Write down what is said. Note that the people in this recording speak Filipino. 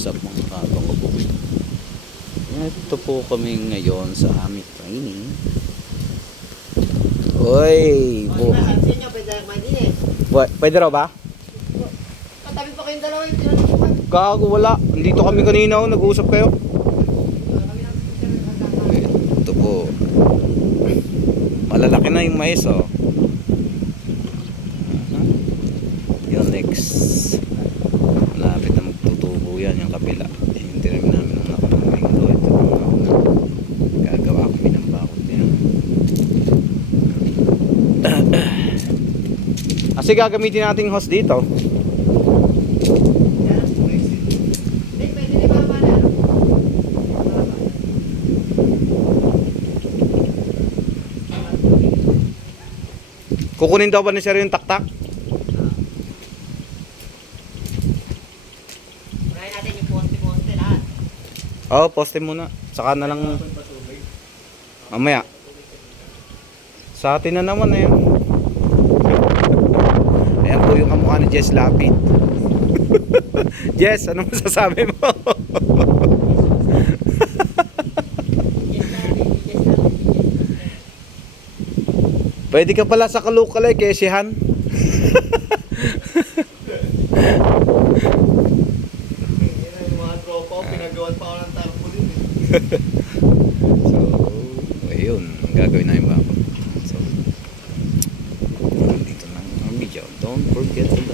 What's up mga kabangabugit? Ito po kami ngayon sa aming training. Uy! Pwede raw ba? Katabi pa kayong dalawa yung tinanong. Gago wala. Dito kami kanina nag-uusap kayo. Ito po. Malalaki na yung mais oh. Yung next. Malapit na magtutubo yan yung kabila. Yung tirim namin ng nakarang linggo. Ito gagawa kami ng bakod niya. Kasi gagamitin natin yung hose dito. Kukunin daw ba ni sir yung taktak? Unahin natin yung poste lahat. Oo, poste muna. Saka na lang mamaya. Sa atin na naman eh. Ayan po yung kamukha ni Jess Lapid. Jess, ano masasabi mo? Pwede ka pala sa kalukalay kay si Han. Mga tropa ko, pinagawan pa ako ng tarpaulin. So, ayun. Ang gagawin namin ba ako? So, dito lang ang video. Don't forget to